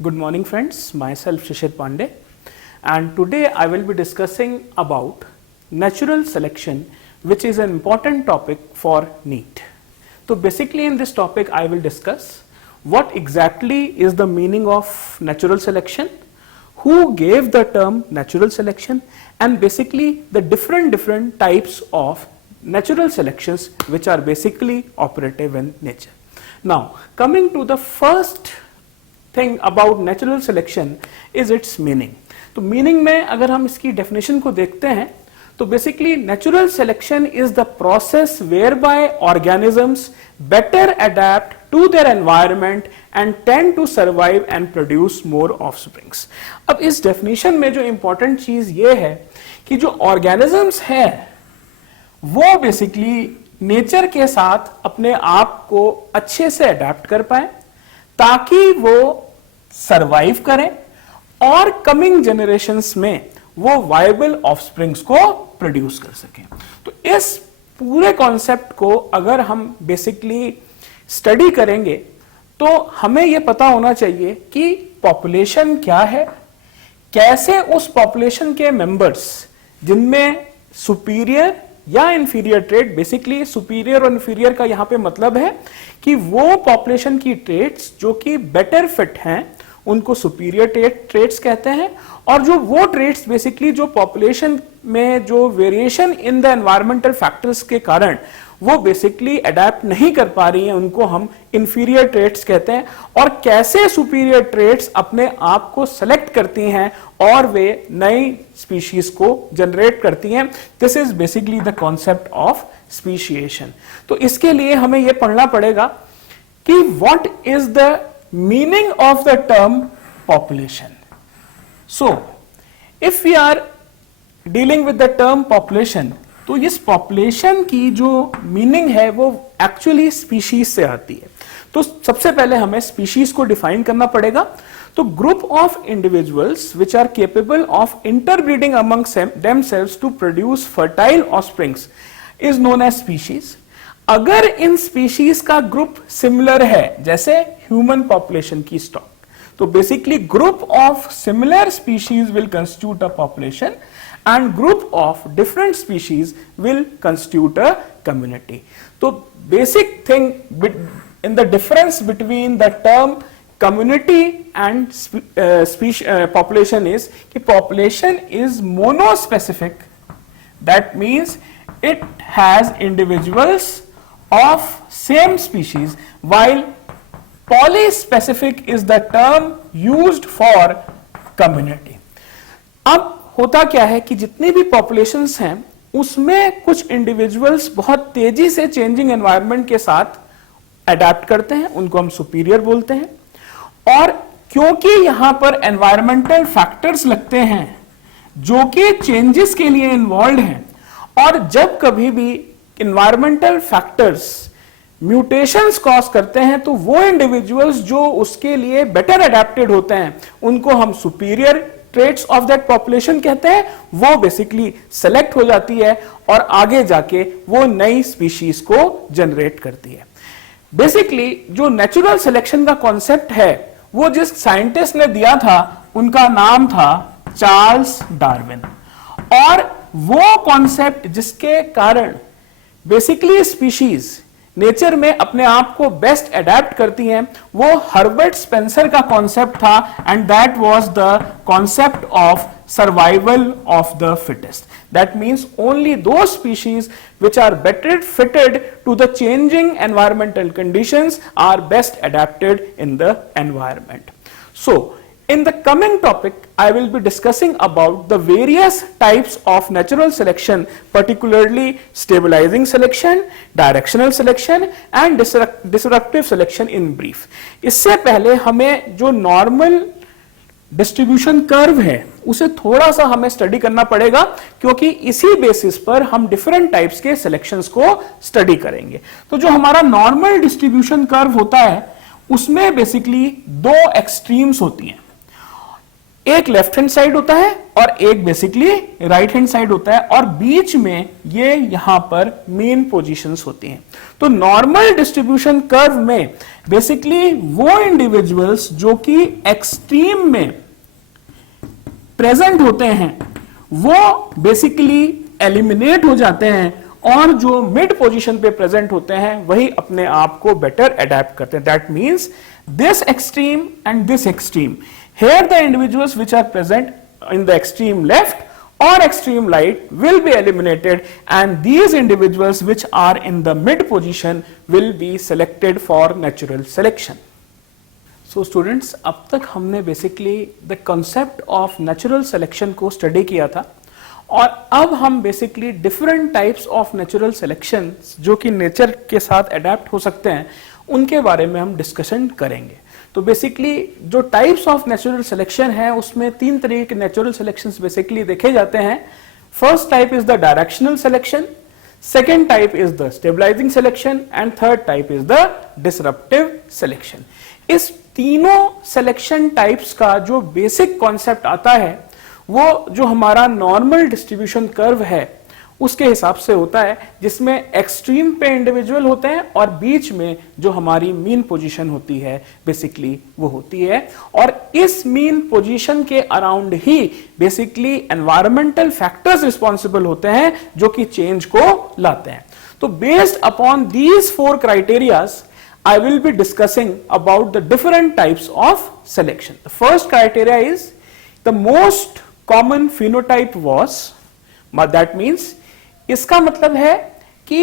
Good morning friends, myself Shishir Pandey, and today I will be discussing about natural selection, which is an important topic for NEET. So basically in this topic I will discuss what exactly is the meaning of natural selection, who gave the term natural selection, and basically the different types of natural selections which are basically operative in nature. Now coming to the first thing about natural selection is its meaning. तो meaning में अगर हम इसकी definition को देखते हैं तो basically natural selection is the process whereby organisms better adapt to their environment and tend to survive and produce more offsprings. अब इस डेफिनेशन में जो इंपॉर्टेंट चीज ये है कि जो ऑर्गेनिजम्स है वो बेसिकली नेचर के साथ अपने आप को अच्छे से अडेप्ट कर पाए ताकि वो सरवाइव करें और कमिंग जनरेशंस में वो वायबल ऑफस्प्रिंग्स को प्रोड्यूस कर सकें। तो इस पूरे कॉन्सेप्ट को अगर हम बेसिकली स्टडी करेंगे तो हमें ये पता होना चाहिए कि पॉपुलेशन क्या है, कैसे उस पॉपुलेशन के मेंबर्स जिनमें सुपीरियर या इंफीरियर ट्रेट, बेसिकली सुपीरियर और इंफीरियर का यहां पे मतलब है कि वो पॉपुलेशन की ट्रेट्स जो कि बेटर फिट हैं उनको सुपीरियर ट्रेट्स कहते हैं, और जो वो ट्रेट्स बेसिकली जो पॉपुलेशन में जो variation in the environmental factors के कारण वो बेसिकली अडेप्ट नहीं कर पा रही हैं उनको हम इंफीरियर ट्रेट्स कहते हैं। और कैसे सुपीरियर ट्रेट्स अपने आप को सेलेक्ट करती हैं और वे नई स्पीशीज को जनरेट करती हैं, this is basically the concept of speciation. तो इसके लिए हमें यह पढ़ना पड़ेगा कि what is the meaning of the term population. So if we are dealing with the term population, तो इस पॉपुलेशन की जो मीनिंग है वो एक्चुअली स्पीशीज से आती है। तो सबसे पहले हमें स्पीशीज को डिफाइन करना पड़ेगा। तो group of individuals which are capable of interbreeding among themselves to produce fertile offsprings is known as species. अगर इन स्पीशीज का ग्रुप सिमिलर है, जैसे ह्यूमन पॉपुलेशन की स्टॉक, तो basically group of similar species will constitute a population and group of different species will constitute a community. So basic thing in the difference between the term community and population is कि population is monospecific. That means it has individuals of same species, while polyspecific is the term used for community. अब होता क्या है कि जितनी भी populations हैं उसमें कुछ इंडिविजुअल्स बहुत तेजी से चेंजिंग एनवायरनमेंट के साथ अडेप्ट करते हैं, उनको हम सुपीरियर बोलते हैं। और क्योंकि यहां पर एनवायरमेंटल फैक्टर्स लगते हैं जो कि चेंजेस के लिए इन्वॉल्व हैं, और जब कभी भी एनवायरमेंटल फैक्टर्स म्यूटेशंस कॉज करते हैं तो वो इंडिविजुअल्स जो उसके लिए बेटर अडेप्टेड होते हैं उनको हम superior traits of that population कहते हैं। वो बेसिकली सेलेक्ट हो जाती है और आगे जाके वो नई स्पीशीज को जनरेट करती है। बेसिकली जो नेचुरल सिलेक्शन का कॉन्सेप्ट है वो जिस साइंटिस्ट ने दिया था उनका नाम था चार्ल्स डार्विन, और वो कॉन्सेप्ट जिसके कारण बेसिकली स्पीशीज नेचर में अपने आप को बेस्ट अडेप्ट करती हैं वो हर्बर्ट स्पेंसर का कॉन्सेप्ट था, and that was the concept of survival of the fittest. That means only दो species which are better fitted to the changing environmental conditions are best adapted in the environment. So in the coming topic I will be discussing about the various types of natural selection, particularly stabilizing selection, directional selection and disruptive selection in brief. इससे पहले हमें जो normal distribution curve है उसे थोड़ा सा हमें study करना पड़ेगा, क्योंकि इसी बेसिस पर हम डिफरेंट टाइप्स के सिलेक्शंस को स्टडी करेंगे। तो जो हमारा नॉर्मल डिस्ट्रीब्यूशन कर्व होता है उसमें बेसिकली दो एक्सट्रीम्स होती हैं। एक लेफ्ट हैंड साइड होता है और एक बेसिकली राइट हैंड साइड होता है, और बीच में ये यहां पर मेन पोजीशंस होती हैं। तो नॉर्मल डिस्ट्रीब्यूशन कर्व में बेसिकली वो इंडिविजुअल्स जो कि एक्सट्रीम में प्रेजेंट होते हैं वो बेसिकली एलिमिनेट हो जाते हैं, और जो मिड पोजीशन पे प्रेजेंट होते हैं वही अपने आप को बेटर अडेप्ट करते हैं। That means this extreme and this extreme, here the individuals which are present in the extreme left or extreme right will be eliminated, and these individuals which are in the mid position will be selected for natural selection. So students, अब तक हमने basically the concept of natural selection को study किया था, और अब हम basically different types of natural selection जो कि नेचर के साथ अडेप्ट हो सकते हैं उनके बारे में हम डिस्कशन करेंगे। तो बेसिकली जो टाइप्स ऑफ नेचुरल सिलेक्शन है उसमें तीन तरीके के नेचुरल सिलेक्शंस बेसिकली देखे जाते हैं। First type is the directional selection, second type is the stabilizing selection, and third type is the disruptive selection. इस तीनों सिलेक्शन टाइप्स का जो बेसिक कॉन्सेप्ट आता है वो जो हमारा नॉर्मल डिस्ट्रीब्यूशन कर्व है उसके हिसाब से होता है, जिसमें एक्सट्रीम पे इंडिविजुअल होते हैं और बीच में जो हमारी मीन पोजीशन होती है बेसिकली वो होती है, और इस मीन पोजीशन के अराउंड ही बेसिकली एनवायरमेंटल फैक्टर्स रिस्पॉन्सिबल होते हैं जो कि चेंज को लाते हैं। तो based upon these four criterias I will be discussing about the different types of selection. The first criteria is the most common phenotype was, that means इसका मतलब है कि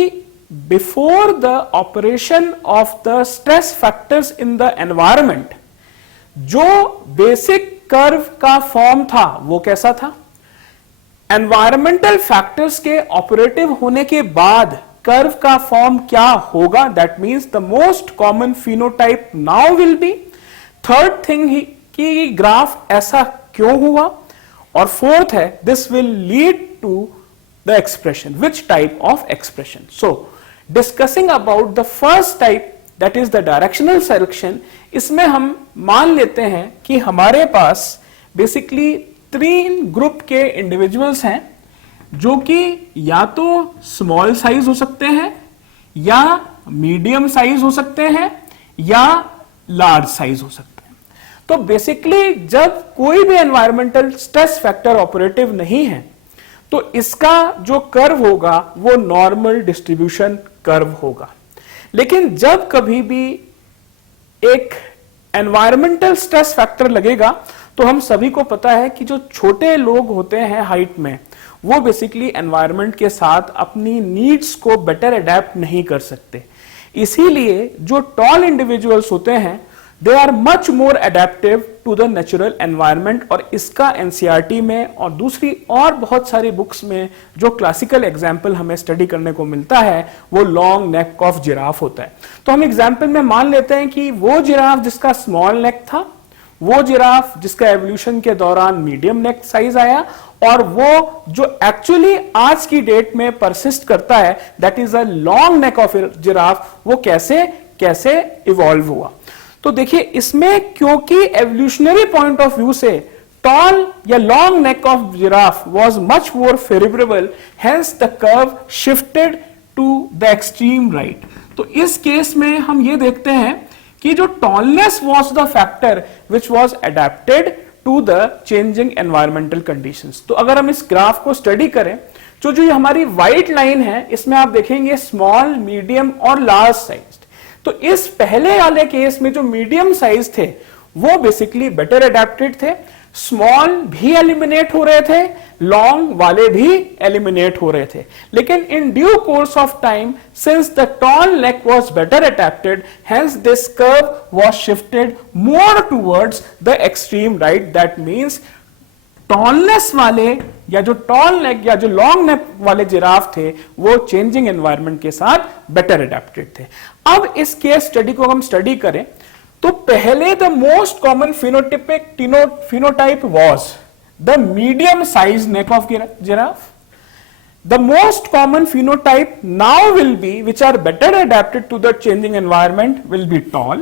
before the operation of the stress factors in the environment जो basic curve का form था वो कैसा था, environmental factors के operative होने के बाद कर्व का फॉर्म क्या होगा, that means the most common phenotype now will be. Third thing कि ग्राफ ऐसा क्यों हुआ, और फोर्थ है this will lead to the expression, which type of expression. So discussing about the first type that is the directional selection, इसमें हम मान लेते हैं कि हमारे पास बेसिकली तीन ग्रुप के इंडिविजुअल्स हैं जो कि या तो स्मॉल साइज हो सकते हैं, या मीडियम साइज हो सकते हैं, या लार्ज साइज हो सकते हैं। तो बेसिकली जब कोई भी एनवायरमेंटल स्ट्रेस फैक्टर ऑपरेटिव नहीं है तो इसका जो कर्व होगा वो नॉर्मल डिस्ट्रीब्यूशन कर्व होगा। लेकिन जब कभी भी एक एनवायरमेंटल स्ट्रेस फैक्टर लगेगा तो हम सभी को पता है कि जो छोटे लोग होते हैं हाइट में वो बेसिकली एनवायरनमेंट के साथ अपनी नीड्स को बेटर अडेप्ट नहीं कर सकते। इसीलिए जो टॉल इंडिविजुअल्स होते हैं they are much more adaptive to the natural environment, और इसका एनसीईआरटी में और दूसरी और बहुत सारी बुक्स में जो क्लासिकल एग्जाम्पल हमें स्टडी करने को मिलता है वो लॉन्ग नेक ऑफ जिराफ होता है। तो हम एग्जाम्पल में मान लेते हैं कि वो जिराफ जिसका स्मॉल नेक था, वो जिराफ जिसका एवोल्यूशन के दौरान मीडियम नेक साइज आया, और वो जो एक्चुअली आज की डेट में परसिस्ट करता है that is a long neck of giraffe, वो कैसे इवॉल्व हुआ। तो देखिए इसमें क्योंकि एवोल्यूशनरी पॉइंट ऑफ व्यू से टॉल या long neck of giraffe was much more favourable, hence the curve shifted to the extreme right. तो इस केस में हम ये देखते हैं कि जो tallness was the factor which was adapted to the changing environmental conditions. तो अगर हम इस ग्राफ को स्टडी करें तो जो हमारी व्हाइट लाइन है इसमें आप देखेंगे स्मॉल, मीडियम और लार्ज साइज। तो इस पहले वाले केस में जो मीडियम साइज थे वो बेसिकली बेटर अडेप्टेड थे, स्मॉल भी एलिमिनेट हो रहे थे, लॉन्ग वाले भी एलिमिनेट हो रहे थे। लेकिन in due course of time since the tall neck was better adapted, hence this curve was shifted more towards the extreme right. That means tallness वाले या जो टॉल नेक या जो लॉन्ग नेक वाले जिराफ थे वो चेंजिंग एनवायरनमेंट के साथ बेटर अडेप्टेड थे। अब इस केस स्टडी को हम स्टडी करें तो पहले the most common phenotypic phenotype was the medium size neck of giraffe. The most common phenotype now will be, which are better adapted to the changing environment, will be tall.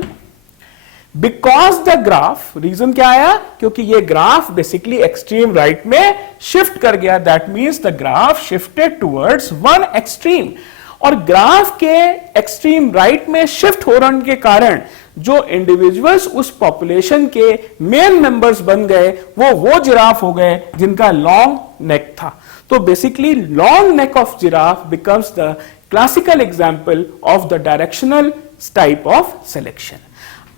Because the graph, reason क्या आया, क्योंकि ये graph basically extreme right में shift कर गया, that means the graph shifted towards one extreme. और graph के extreme right में शिफ्ट हो रहे के कारण जो इंडिविजुअल्स उस पॉपुलेशन के मेन मेंबर्स बन गए वो जिराफ हो गए जिनका लॉन्ग नेक था। तो basically long neck of giraffe becomes the classical example of the directional type of selection.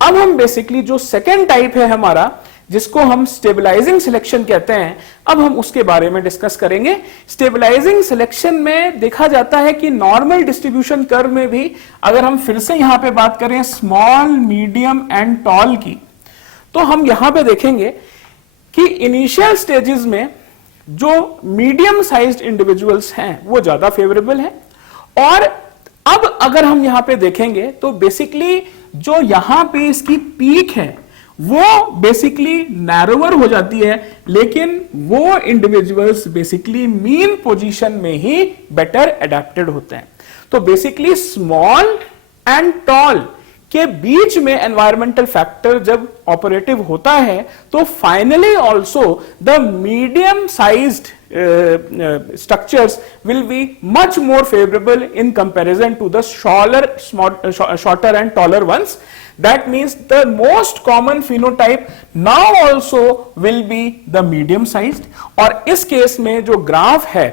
अब हम बेसिकली जो सेकेंड टाइप है हमारा, जिसको हम स्टेबलाइजिंग सिलेक्शन कहते हैं, अब हम उसके बारे में डिस्कस करेंगे। स्टेबलाइजिंग सिलेक्शन में देखा जाता है कि नॉर्मल डिस्ट्रीब्यूशन कर्व में भी अगर हम फिर से यहां पे बात करें स्मॉल, मीडियम एंड टॉल की, तो हम यहां पे देखेंगे कि इनिशियल स्टेजेस में जो मीडियम साइज्ड इंडिविजुअल्स हैं वो ज्यादा फेवरेबल हैं। और अब अगर हम यहां पे देखेंगे तो बेसिकली जो यहां पे इसकी पीक है वो बेसिकली नैरोवर हो जाती है, लेकिन वो इंडिविजुअल्स बेसिकली मीन पोजीशन में ही बेटर अडेप्टेड होते हैं। तो बेसिकली स्मॉल एंड टॉल के बीच में एनवायरमेंटल फैक्टर जब ऑपरेटिव होता है तो finally also the medium sized structures will be much more favorable in comparison to the shorter and taller ones. That means the most common phenotype now also will be the medium sized. और इस case में जो graph है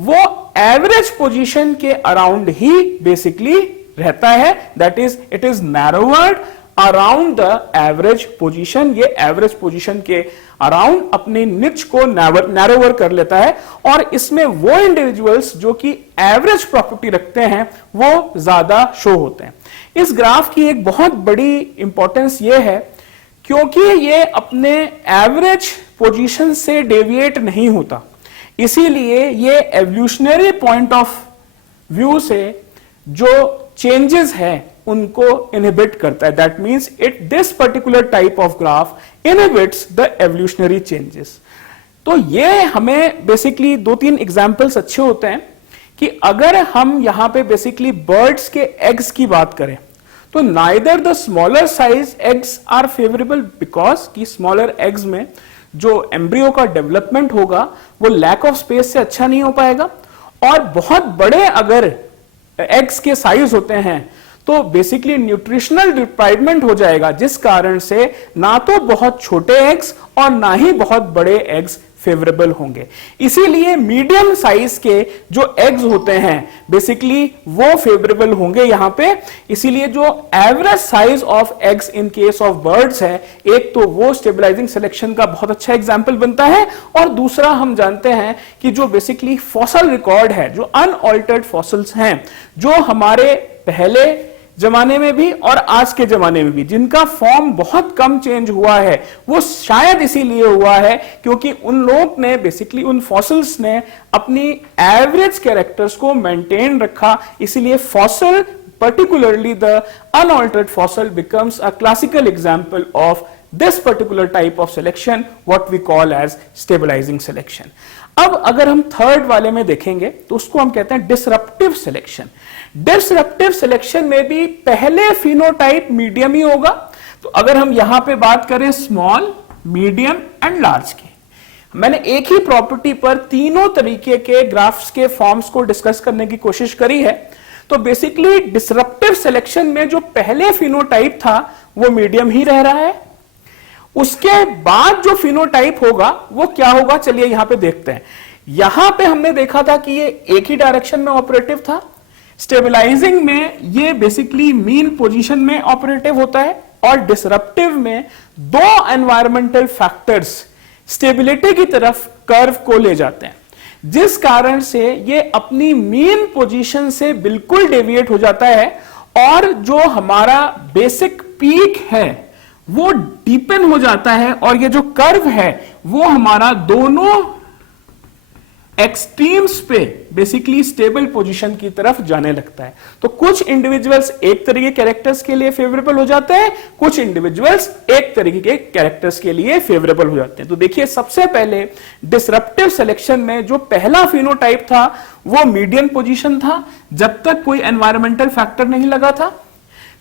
वो average position के around ही basically रहता है, that is it is narrowed around the average position. ये एवरेज पोजीशन के अराउंड अपने निच को नैरोवर कर लेता है और इसमें वो इंडिविजुअल्स जो कि एवरेज प्रॉपर्टी रखते हैं वो ज्यादा शो होते हैं। इस ग्राफ की एक बहुत बड़ी इंपॉर्टेंस ये है क्योंकि ये अपने एवरेज पोजीशन से डेविएट नहीं होता, इसीलिए ये एवोल्यूशनरी पॉइंट ऑफ व्यू से जो चेंजेस है उनको इनहिबिट करता है। That means it this particular type of graph inhibits the evolutionary changes. तो ये हमें बेसिकली 2-3 एग्जांपल्स अच्छे होते हैं कि अगर हम यहां पे बेसिकली बर्ड्स के एग्स की बात करें तो neither the smaller size eggs are favourable, because कि स्मॉलर एग्स में जो एम्ब्रियो का डेवलपमेंट होगा वो लैक ऑफ स्पेस से अच्छा नहीं हो पाएगा, और बहुत बड़े अगर एग्स के साइज होते हैं तो बेसिकली न्यूट्रिशनल डिप्राइवमेंट हो जाएगा, जिस कारण से ना तो बहुत छोटे एग्स और ना ही बहुत बड़े एग्स फेवरेबल होंगे। इसीलिए मीडियम साइज के जो एग्स होते हैं बेसिकली वो फेवरेबल होंगे यहां पे। इसीलिए जो average size of eggs in case of birds है, एक तो वो स्टेबलाइजिंग सिलेक्शन का बहुत अच्छा एग्जांपल बनता है, और दूसरा हम जानते हैं कि जो बेसिकली फॉसल रिकॉर्ड है, जो अनऑल्टर्ड फॉसल्स हैं, जो हमारे पहले जमाने में भी और आज के जमाने में भी जिनका फॉर्म बहुत कम चेंज हुआ है, वो शायद इसीलिए हुआ है क्योंकि उन लोग ने बेसिकली उन फॉसिल्स ने अपनी एवरेज कैरेक्टर्स को मेंटेन रखा। इसीलिए fossil, particularly the unaltered fossil, becomes a classical example of this particular type of selection, what we call as stabilizing selection. अब अगर हम थर्ड वाले में देखेंगे तो उसको हम कहते हैं डिसरप्टिव सिलेक्शन। डिसरप्टिव सिलेक्शन में भी पहले फिनोटाइप मीडियम ही होगा। तो अगर हम यहां पे बात करें स्मॉल, मीडियम एंड लार्ज की, मैंने एक ही प्रॉपर्टी पर तीनों तरीके के ग्राफ्स के फॉर्म्स को डिस्कस करने की कोशिश करी है। तो बेसिकली डिसरप्टिव सिलेक्शन में जो पहले फिनोटाइप था वो मीडियम ही रह रहा है। उसके बाद जो फिनोटाइप होगा वो क्या होगा, चलिए यहां पे देखते हैं। यहां पे हमने देखा था कि ये एक ही डायरेक्शन में ऑपरेटिव था। स्टेबलाइजिंग में ये बेसिकली मीन पोजीशन में ऑपरेटिव होता है, और डिसरप्टिव में दो एनवायरमेंटल फैक्टर्स स्टेबिलिटी की तरफ कर्व को ले जाते हैं, जिस कारण से ये अपनी मीन पोजीशन से बिल्कुल डेविएट हो जाता है, और जो हमारा बेसिक पीक है वो डीपन हो जाता है, और ये जो कर्व है वो हमारा दोनों एक्सट्रीम्स पे बेसिकली स्टेबल पोजीशन की तरफ जाने लगता है। तो कुछ इंडिविजुअल्स एक तरीके कैरेक्टर्स के लिए फेवरेबल हो जाते हैं, कुछ इंडिविजुअल्स एक तरीके के कैरेक्टर्स के लिए फेवरेबल हो जाते हैं। तो देखिए, सबसे पहले डिसरप्टिव सिलेक्शन में जो पहला फिनोटाइप था वो मीडियम पोजीशन था जब तक कोई एनवायरमेंटल फैक्टर नहीं लगा था।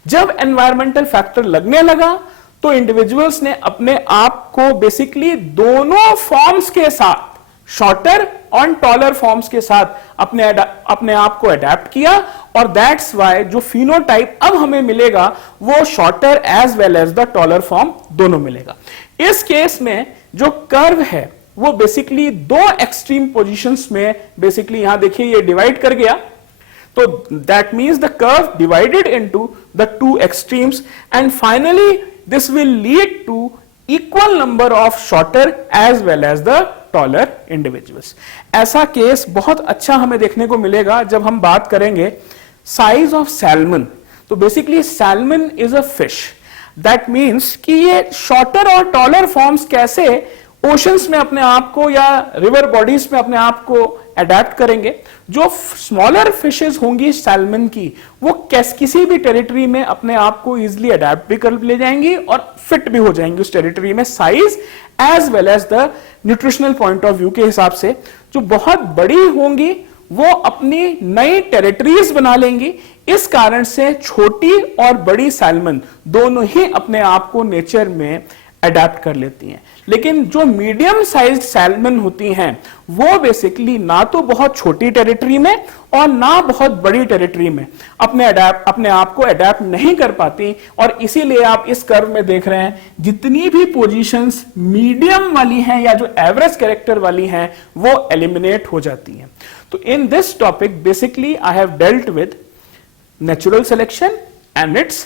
जब एनवायरमेंटल फैक्टर लगने लगा तो इंडिविजुअल्स ने अपने आप को बेसिकली दोनों फॉर्म्स के साथ, शॉर्टर और टॉलर फॉर्म्स के साथ अपने आप को अडेप्ट किया, और दैट्स वाई जो फिनोटाइप अब हमें मिलेगा वो shorter as well as the taller form दोनों मिलेगा। इस केस में जो कर्व है वो बेसिकली दो एक्सट्रीम पोजीशंस में, बेसिकली यहां देखिए ये डिवाइड कर गया, तो that means the curve divided into the two extremes, and finally this will lead to equal number of shorter as well as the taller individuals. ऐसा केस बहुत अच्छा हमें देखने को मिलेगा जब हम बात करेंगे साइज ऑफ सैल्मन। तो basically salmon is a fish, that means कि ये शॉर्टर और टॉलर फॉर्म्स कैसे ओशंस में अपने आप को या रिवर बॉडीज में अपने आप को अडेप्ट करेंगे। जो स्मॉलर फिशेस होंगी सैल्मन की, वो किसी भी टेरिटरी में अपने आप को इजिली अडेप्ट भी कर ले जाएंगी और फिट भी हो जाएंगी उस टेरिटरी में, size as well as the nutritional point of view के हिसाब से। जो बहुत बड़ी होंगी वो अपनी नई टेरिटरीज बना लेंगी। इस कारण से छोटी और बड़ी सैल्मन दोनों ही अपने आप को नेचर में अडेप्ट कर लेती हैं। लेकिन जो मीडियम साइज सैल्मन होती हैं वो बेसिकली ना तो बहुत छोटी टेरिटरी में और ना बहुत बड़ी टेरिटरी में अपने आप को अडेप्ट नहीं कर पाती, और इसीलिए आप इस कर्व में देख रहे हैं जितनी भी पोजीशंस मीडियम वाली हैं या जो एवरेज कैरेक्टर वाली हैं वो एलिमिनेट हो जाती हैं। तो in this topic basically I have dealt with natural selection and it's